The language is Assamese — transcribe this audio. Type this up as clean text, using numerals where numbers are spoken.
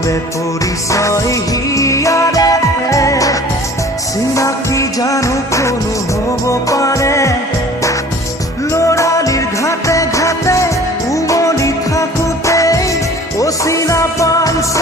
নহ'লে পৰিচয় হিয়াৰে চিনাকি জানো কোনো হ'ব পাৰে ল'ৰালিৰ ঘাটে ঘাটে উমলি থাকোঁতেই অচিনা পাঞ্চ